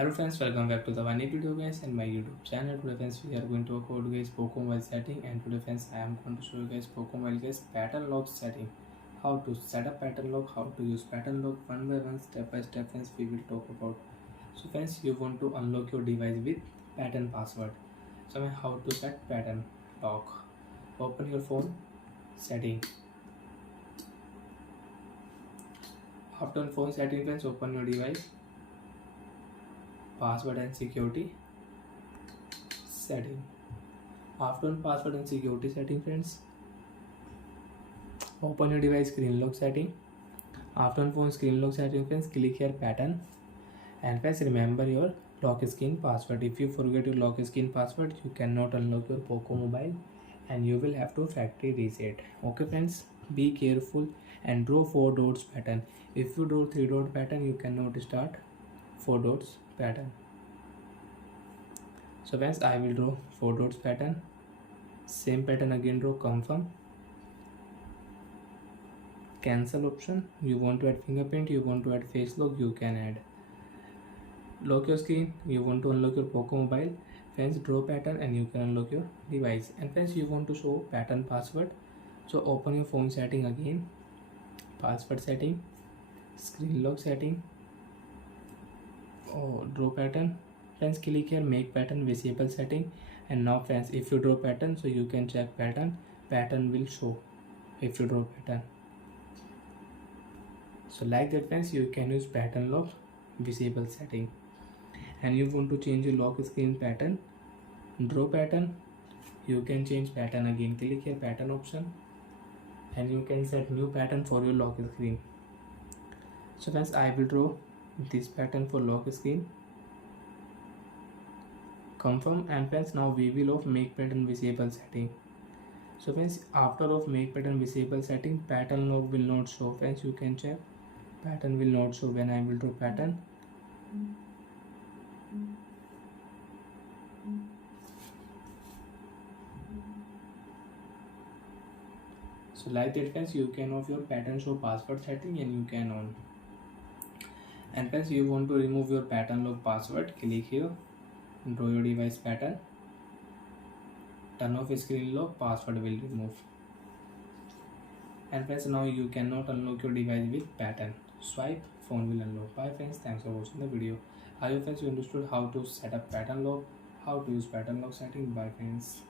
Hello friends, welcome back to the one new video guys and my YouTube channel. Today friends we are going to talk about guys Poco mobile setting, and today friends I am going to show you guys Poco mobile guys pattern lock setting. How to set up pattern lock, how to use pattern lock, one by one, step by step friends we will talk about. So friends, you want to unlock your device with pattern password. So how to set pattern lock. Open your phone setting. After phone setting friends, open your device, password and security setting. After password and security setting friends, open your device screen lock setting. After phone screen lock setting friends, click here pattern, and friends remember your lock screen password. If you forget your lock screen password, you cannot unlock your Poco mobile and you will have to factory reset. Okay friends, be careful and draw 4 dots pattern. If you draw 3 dot pattern, you cannot start 4 dots pattern. So friends, I will draw 4 dots pattern. Same pattern again, draw confirm, cancel option. You want to add fingerprint, you want to add face lock, you can add. Lock your screen, you want to unlock your Poco mobile. Friends, draw pattern and you can unlock your device. And friends, you want to show pattern password, so open your phone setting again, password setting, screen lock setting, draw pattern. Friends, click here make pattern visible setting, and now friends, if you draw pattern, so you can check pattern will show if you draw pattern. So like that friends, you can use pattern lock visible setting. And you want to change your lock screen pattern, draw pattern, you can change pattern again, click here pattern option, and you can set new pattern for your lock screen. So friends, I will draw this pattern for lock screen, confirm, and friends now we will off make pattern visible setting. So friends, after of make pattern visible setting, pattern lock will not show. Friends, you can check pattern will not show when I will draw pattern. So like that friends, you can off your pattern show password setting and you can on. And friends, you want to remove your pattern lock password, click here, draw your device pattern, turn off screen lock, password will remove. And friends, now you cannot unlock your device with pattern. Swipe, phone will unlock. Bye friends, thanks for watching the video. I hope friends you understood how to set up pattern lock, how to use pattern lock setting. Bye friends.